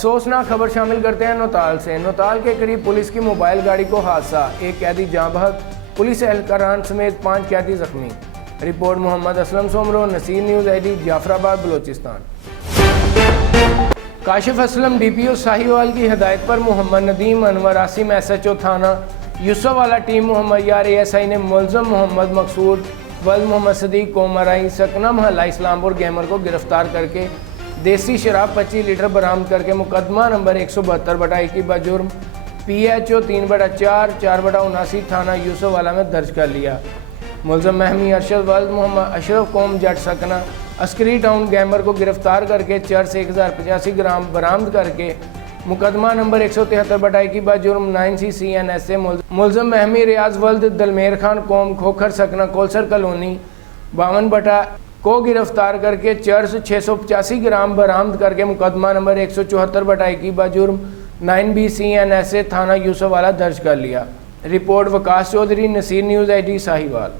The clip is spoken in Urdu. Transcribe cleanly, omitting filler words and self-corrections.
افسوسناک خبر شامل کرتے ہیں نوتال سے۔ نوتال کے قریب پولیس کی موبائل گاڑی کو حادثہ، ایک قیدی جاں بحق، پولیس اہلکاران سمیت 5 قیدی زخمی۔ رپورٹ محمد اسلم سومرو، نصیر نیوز آئی D, Jaffar Abad, Balochistan. Kashif Aslam D P O Sahiwal کی ہدایت پر Muhammad Nadeem Anwar Asim S H O تھانہ یوسف والا ٹیم محمد یار اے ایس آئی نے ملزم محمد مقصود ولد محمد صدیق کومرائی سکنہ محلہ اسلام پور گیمر کو گرفتار کر کے دیسی شراب 25 لیٹر برآمد کر کے مقدمہ نمبر 172/21 بجرم PHO 3/4 4/79 تھانہ یوسف والا میں درج کر لیا۔ ملزم محمی ارشد ولد محمد اشرف قوم جٹ سکنہ عسکری ٹاؤن گیمر کو گرفتار کر کے چرس 1085 گرام برآمد کر کے مقدمہ نمبر 173/21 بجرم 9CCNS سے ملزم محمی ریاض ولد دلمیر خان قوم کھوکھر سکنہ کولسر کالونی 52 کو گرفتار کر کے چرس 685 گرام برآمد کر کے مقدمہ نمبر 174/21 بجرم 9BCNS سے تھانہ یوسف والا درج کر لیا۔ رپورٹ وکاس چودھری، نصیر نیوز آئی ڈی، ساہیوال۔